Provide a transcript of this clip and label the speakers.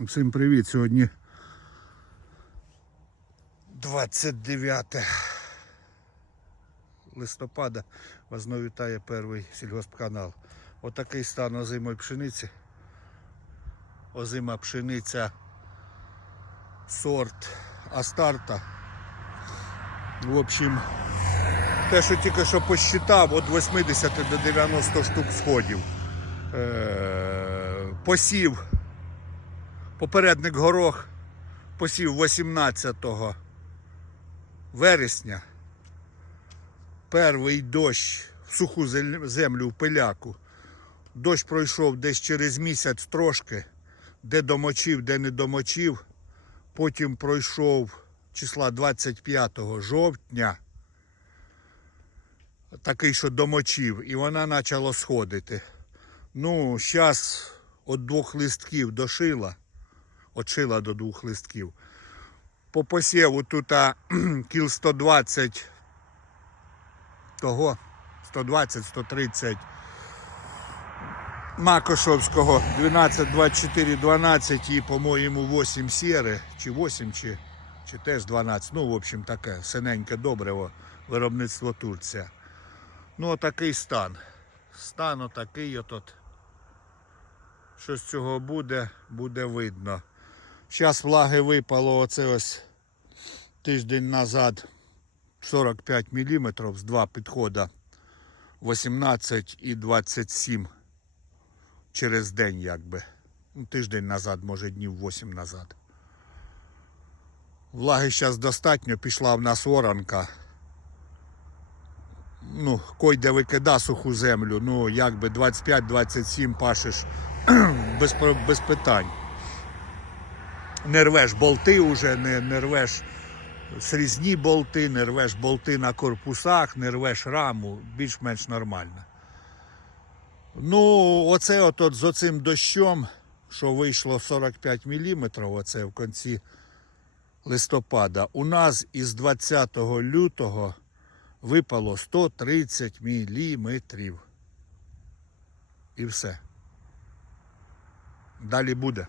Speaker 1: Всім привіт! Сьогодні 29 листопада. Вас знову вітає перший сільгоспканал. Отакий стан озимої пшениці. Озима пшениця сорт Астарта. В общем, те, що тільки що посчитав, від 80 до 90 штук сходів. Е, посів попередник горох посів 18 вересня. Перший дощ в суху землю в пиляку. Дощ пройшов десь через місяць трошки, де домочив, де не домочив. Потім пройшов числа 25 жовтня. Такий, що домочив, і вона почала сходити. Ну, зараз від двох листків дошила отшила до двох листків. По посіву тут кіл 120 того, 120-130 Макошовського 12, 24, 12 і, по-моєму, 8 сіри, чи 8, чи, чи теж 12. Ну, в общем, таке синеньке добриво, виробництво Турція. Ну, отакий стан. Стан отакий отот. Що з цього буде, буде видно. Зараз влаги випало оце ось тиждень назад 45 мм з два підходи 18 і 27 через день якби. Ну, тиждень назад, може днів 8 назад. Влаги зараз достатньо, пішла в нас оранка. Ну, койде викида суху землю, ну якби 25-27 пашеш без, без питань не рвеш болти вже, не, не рвеш срізні болти, не рвеш болти на корпусах, не рвеш раму, більш-менш нормально. Ну, оце от, от з оцим дощом, що вийшло 45 мм, оце в кінці листопада, у нас із 20 лютого випало 130 мм. І все. Далі буде.